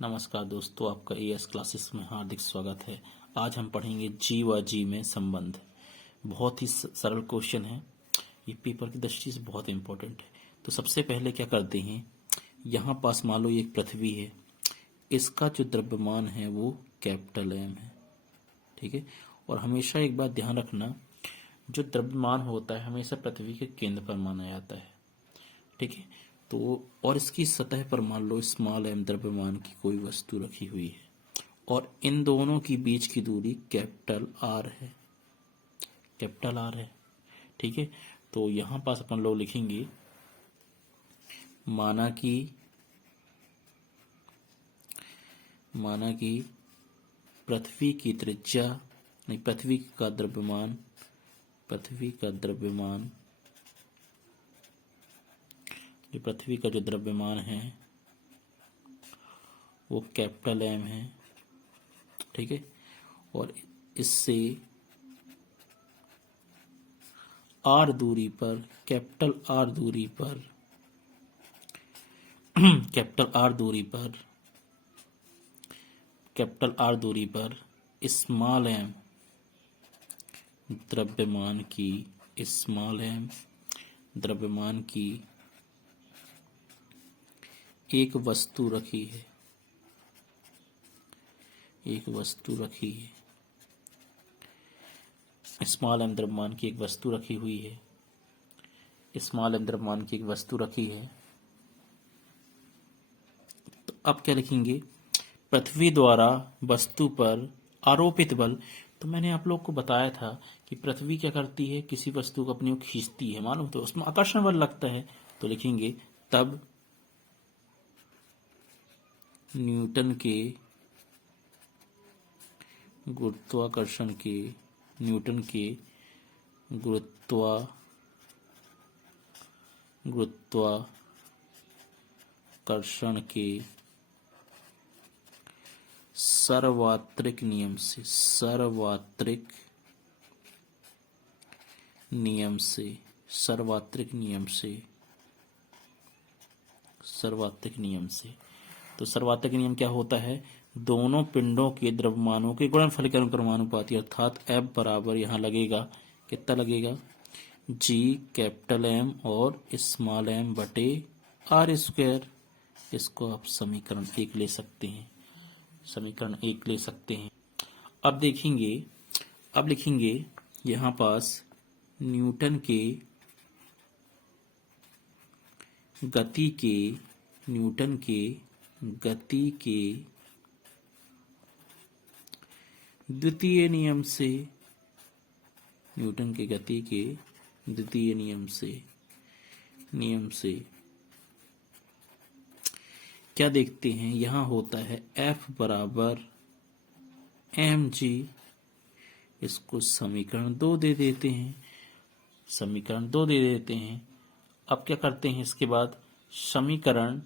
नमस्कार दोस्तों, आपका एएस क्लासेस में हार्दिक स्वागत है। आज हम पढ़ेंगे जी व जी में संबंध। बहुत ही सरल क्वेश्चन है, ये पेपर की दृष्टि से बहुत इंपॉर्टेंट है। तो सबसे पहले क्या करते हैं, यहाँ पास मान लो ये एक पृथ्वी है, इसका जो द्रव्यमान है वो कैपिटल एम है, ठीक है। और हमेशा एक बात ध्यान रखना, जो द्रव्यमान होता है हमेशा पृथ्वी के केंद्र पर माना जाता है, ठीक है। तो और इसकी सतह पर मान लो स्मॉल एम द्रव्यमान की कोई वस्तु रखी हुई है और इन दोनों की बीच की दूरी कैपिटल आर है, कैपिटल आर है, ठीक है। तो यहां पास अपन लोग लिखेंगे माना कि पृथ्वी की त्रिज्या नहीं, पृथ्वी का द्रव्यमान जो पृथ्वी का जो द्रव्यमान है वो कैपिटल एम है, ठीक है। और इससे आर दूरी पर कैपिटल आर दूरी पर स्मॉल एम द्रव्यमान की एक वस्तु रखी है, स्मॉल एम द्रव्यमान की एक वस्तु रखी हुई है, तो अब क्या लिखेंगे, पृथ्वी द्वारा वस्तु पर आरोपित बल। तो मैंने आप लोग को बताया था कि पृथ्वी क्या करती है, किसी वस्तु को अपनी ओर खींचती है, मालूम, तो उसमें आकर्षण बल लगता है। तो लिखेंगे तब न्यूटन के गुरुत्वाकर्षण के सार्वत्रिक नियम से। तो सर्वात्रिक नियम क्या होता है, दोनों पिंडों के द्रव्यमानों के गुणनफल के अनुक्रमानुपाती, अर्थात F बराबर यहाँ लगेगा, कितना लगेगा, G कैपिटल M और स्मॉल m बटे आर स्क्वायर। इसको आप समीकरण 1 ले सकते हैं। अब लिखेंगे यहाँ पास न्यूटन के गति के द्वितीय नियम से क्या देखते हैं, यहां होता है F बराबर mg। इसको समीकरण 2 दे देते हैं। अब क्या करते हैं, इसके बाद समीकरण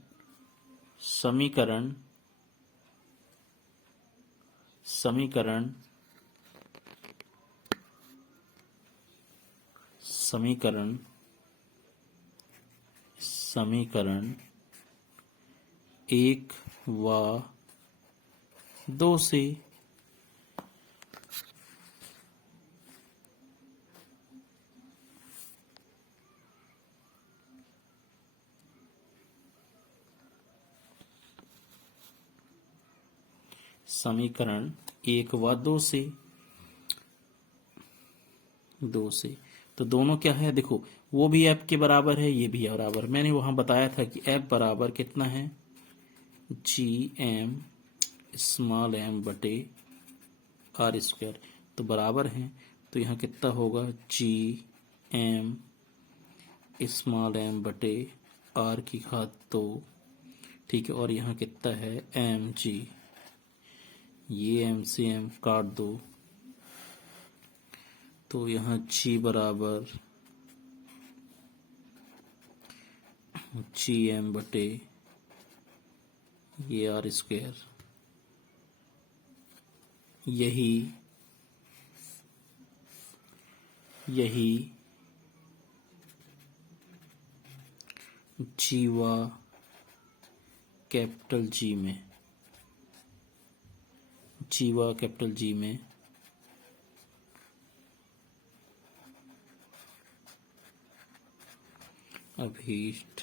एक व 2 से तो दोनों क्या है, देखो वो भी F के बराबर है, ये भी बराबर। मैंने वहां बताया था कि F बराबर कितना है, GM स्मॉल m बटे आर स्क्वायर, तो बराबर है। तो यहाँ कितना होगा, GM स्मॉल m बटे आर की घात 2, ठीक है। और यहाँ कितना है, mg, ये m से m काट दो, तो यहाँ g बराबर GM बटे ये आर स्क्वायर। यही जीवा कैपिटल जी में जीवा कैपिटल जी में अभीष्ट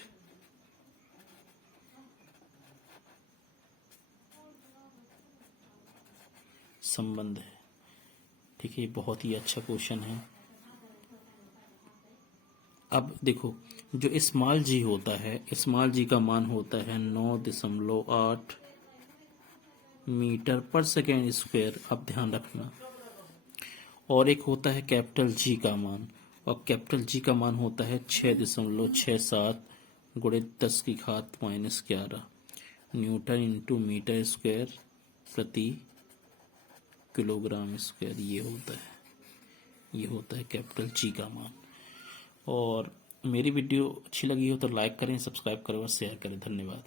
संबंध है। ठीक है, ये बहुत ही अच्छा क्वेश्चन है। अब देखो, जो स्मॉल जी होता है, स्मॉल जी का मान होता है 9.8 मीटर पर सेकेंड स्क्वायर, आप ध्यान रखना। और एक होता है कैपिटल जी का मान, और कैपिटल जी का मान होता है 6.67 गुणित 10 की घात -11 न्यूटन इंटू मीटर स्क्वायर प्रति किलोग्राम स्क्वायर। ये होता है कैपिटल जी का मान। और मेरी वीडियो अच्छी लगी हो तो लाइक करें, सब्सक्राइब करें और शेयर करें। धन्यवाद।